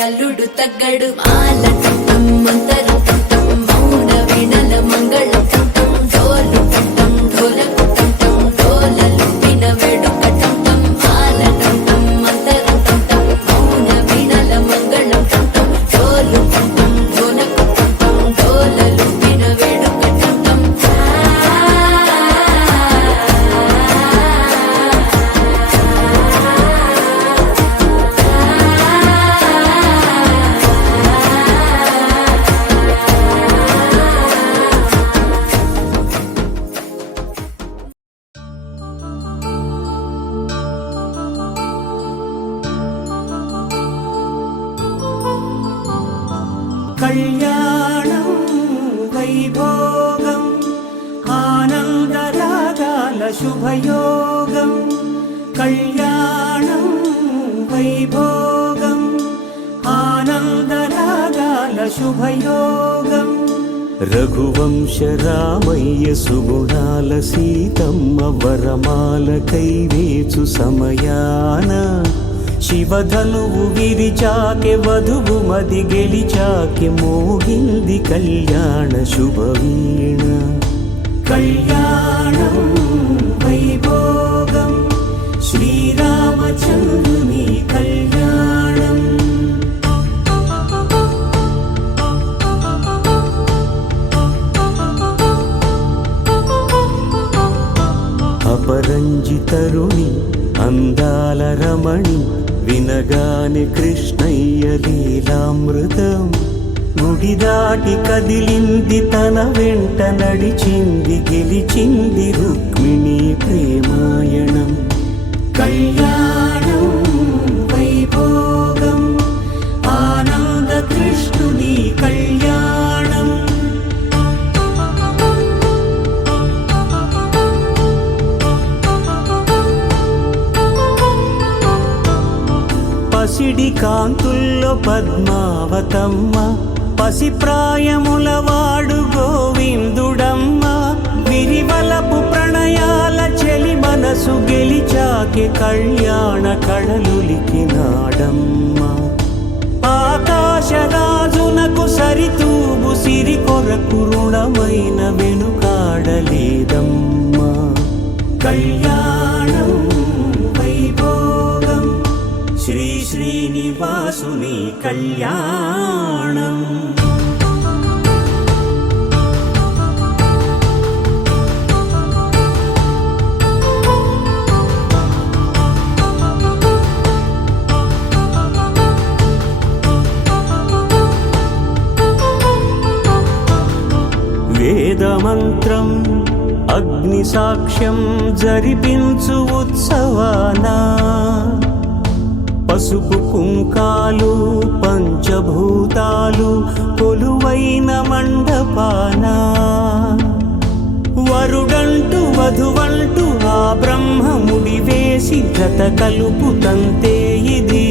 అల్లుడు తగ్గడు మాల టం మంతర టం మౌన వీణల మంగళ టం డోలు టం ఢోలకు టం డోలలు విన వేడుక టం మాల టం మంతర టం మౌన వీణల మంగళ టం డోలు టం ఢోలకు టం డోలలు విన వేడుక టం కళ్యాణం వైభోగం ఆనందరాగాల శుభయోగం కళ్యాణం వైభోగం ఆనందరాగాల శుభయోగం రఘువంశ రామయ్య సుగుణాల సీతమ్మ వరమాల కైవేచు సమయాన శివధనువు విరిచాకె వధువు మది గెలిచాకె మోగింది కళ్యాణ శుభవీణ కళ్యాణం వైభోగం శ్రీరామచంద్రుని కళ్యాణం అపరంజి తరుణి అందాల రమణి వినగాని కృష్ణయ్య లీలామృతం గుడి దాటి కదిలింది తన వెంట నడిచింది గెలిచింది రుక్మిణి ప్రేమాయణం కళ్యాణం వైభోగం ఆనంద కృష్ణుని కళ్యాణం పసిడి కాంతుల్లో పద్మావతమ్మ పసిప్రాయముల వాడు గోవిందుడమ్మ విరివలపు ప్రణయాల చెలి మనసు గెలిచాకె కళ్యాణ కళలులికినాడమ్మ ఆకాశరాజునకు సరితూబు సిరి కొరకు రుణమైన వెనుకాడలేదమ్మా కళ్యాణం వైభోగం శ్రీ శ్రీనివాసుని కళ్యాణం వేదమంత్రం అగ్ని సాక్ష్యం జరిపించు ఉత్సవానా పసుపు కుంకాలు పంచభూతాలు కొలువైన మండపాన వరుడంటూ వధువంటూ ఆ బ్రహ్మముడి వేసి జత కలుపుతంతే ఇది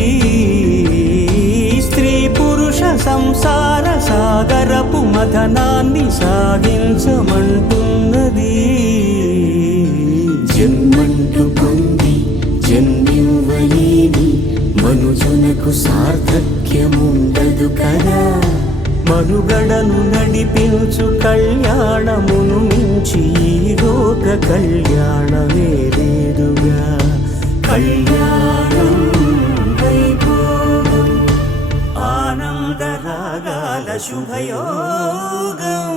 స్త్రీ పురుష సంసార సాగరపు మథనాన్ని సాగించమంటున్నది జన్మంటూ పొంది జన్మివ్వలేని మనుజునకు సార్థక్యముండదు కదా మనుగడను నడిపించు కళ్యాణమును మించి ఈ లోక కళ్యాణమే లేదుగా కళ్యాణం వైభోగం ఆనందరాగాల శుభయోగం